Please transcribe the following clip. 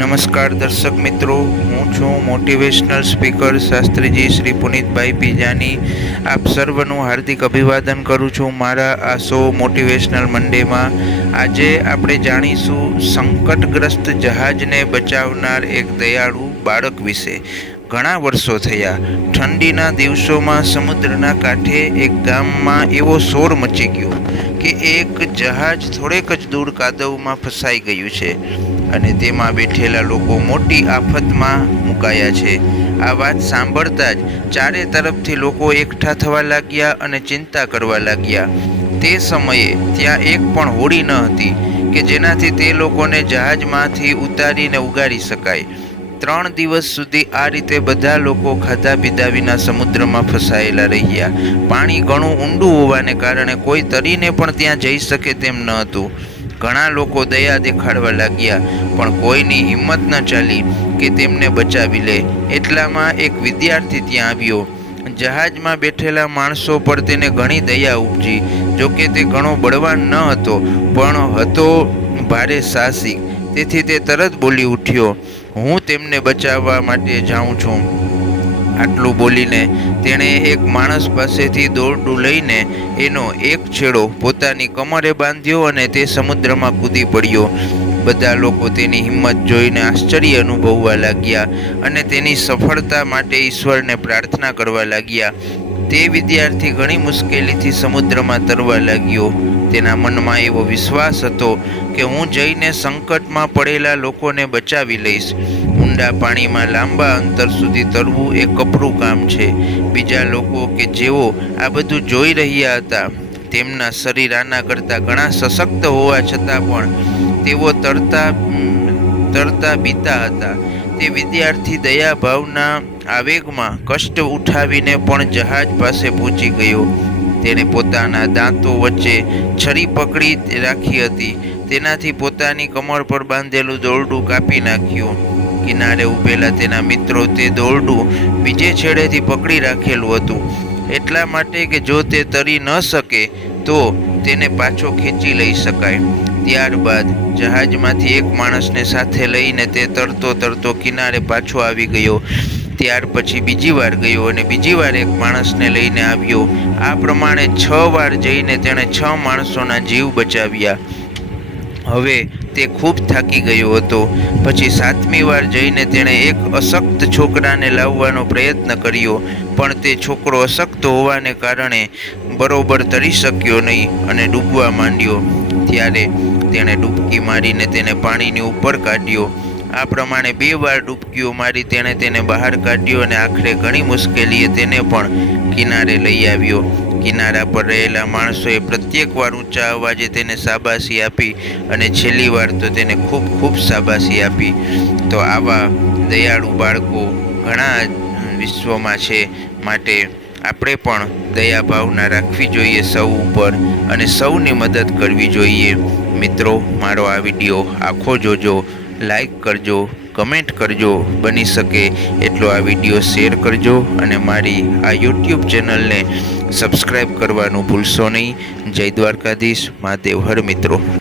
નમસ્કાર દર્શક મિત્રો, હું છું મોટિવેશનલ સ્પીકર શાસ્ત્રીજી શ્રી પુનિતભાઈ પીજાની. આપ સર્વનું હાર્દિક અભિવાદન કરું છું મારા આ શો મોટિવેશનલ મંડેમાં આજે આપણે જાણીશું સંકટગ્રસ્ત જહાજને બચાવનાર એક દયાળુ બાળક વિશે. ઘણા વર્ષો થયા, ઠંડીના દિવસોમાં સમુદ્રના કાંઠે એક ગામમાં એવો શોર મચી ગયો કે એક જહાજ થોડેક જ દૂર કાદવમાં ફસાઈ ગયું છે. અને તેમાં બેઠેલા લોકો મોટી આફતમાં મુકાયા છે. આ વાત સાંભળતા જ ચારે તરફથી લોકો એકઠા થવા લાગ્યા અને ચિંતા કરવા લાગ્યા. તે સમયે ત્યાં એક પણ હોડી ન હતી કે જેનાથી તે લોકોને જહાજમાંથી ઉતારીને ઉગારી શકાય. ત્રણ દિવસ સુધી આ રીતે બધા લોકો ખાધા પીધા વિના સમુદ્રમાં ફસાયેલા રહ્યા. પાણી ઘણું ઊંડું હોવાને કારણે કોઈ તરીને પણ ત્યાં જઈ શકે તેમ ન હતું. ઘણા લોકો દયા દેખાડવા લાગ્યા, પણ કોઈની હિંમત ન ચાલી કે તેમને બચાવી લે. એટલામાં એક વિદ્યાર્થી ત્યાં આવ્યો. જહાજમાં બેઠેલા માણસો પર તેને ઘણી દયા ઉપજી, જોકે તે ઘણો બળવાન ન હતો, પણ હતો ભારે સાહસિક. તેથી તે તરત બોલી ઉઠ્યો, હું તેમને બચાવવા માટે જાઉં છું. આટલું બોલીને તેણે એક માણસ પાસેથી દોરડું લઈને એનો એક છેડો પોતાની કમરે બાંધ્યો અને તે સમુદ્રમાં કૂદી પડ્યો. બધા લોકો તેની હિંમત જોઈને આશ્ચર્ય અનુભવવા લાગ્યા અને તેની સફળતા માટે ઈશ્વરને પ્રાર્થના કરવા લાગ્યા. તે વિદ્યાર્થી ઘણી મુશ્કેલીથી સમુદ્રમાં તરવા લાગ્યો. તેના મનમાં એવો વિશ્વાસ હતો કે હું જઈને સંકટમાં પડેલા લોકોને બચાવી લઈશ. ઊંડા પાણીમાં લાંબા અંતર સુધી તરવું એ કપરું કામ છે. બીજા લોકો કે જેઓ આ બધું જોઈ રહ્યા હતા, તેમના શરીર આના કરતાં ઘણા સશક્ત હોવા છતાં પણ તેઓ તરતા તરતા બીતા હતા. તે વિદ્યાર્થી દયાભાવના આવેગમાં કષ્ટ ઉઠાવીને પણ જહાજ પાસે પહોંચી ગયો. તેણે પોતાના દાંતો વચ્ચે છરી પકડી રાખી હતી. તેનાથી પોતાની કમર પર બાંધેલું દોરડું કાપી નાખ્યું. કિનારે ઊભેલા તેના મિત્રો તે દોરડું બીજે છેડેથી પકડી રાખેલું હતું. એટલા માટે કે જો તે તરી ન શકે, તો તેને પાછો ખેંચી લઈ શકાય. ત્યારબાદ જહાજમાંથી એક માણસને સાથે લઈને તે તરતો તરતો કિનારે પાછો આવી ગયો. ત્યાર પછી બીજી વાર ગયો અને બીજી વાર એક માણસને લઈને આવ્યો. આ પ્રમાણે છ વાર જઈને તેણે છ માણસોના જીવ બચાવ્યા. હવે તે ખૂબ થાકી ગયો હતો. પછી સાતમી વાર જઈને તેણે એક અશક્ત છોકરાને લાવવાનો પ્રયત્ન કર્યો, પણ તે છોકરો અશક્ત હોવાને કારણે બરોબર તરી શક્યો નહીં અને ડૂબવા માંડ્યો. ત્યારે તેણે ડૂબકી મારીને તેને પાણીની ઉપર કાઢ્યો. આ પ્રમાણે બે વાર ડૂબકીઓ મારી તેણે તેને બહાર કાઢ્યો અને આખરે ઘણી મુશ્કેલીએ તેને પણ કિનારે લઈ આવ્યો. કિનારા પર રહેલા માણસોએ પ્રત્યેક વાર ઊંચા અવાજે તેને શાબાશી આપી અને છેલ્લી વાર તો તેને ખૂબ ખૂબ શાબાશી આપી. તો આવા દયાળુ બાળકો ઘણા વિશ્વમાં છે માટે આપણે પણ દયા ભાવના રાખવી જોઈએ સૌ ઉપર અને સૌની મદદ કરવી જોઈએ. મિત્રો, મારો આ વીડિયો આખો જોજો, લાઈક કરજો, કમેન્ટ કરજો, બની શકે એટલો આ વીડિયો શેર કરજો અને મારી આ યુટ્યુબ ચેનલને સબસ્ક્રાઈબ કરવાનું ભૂલશો નહીં. જય દ્વારકાધીશ મહાદેવ હર મિત્રો.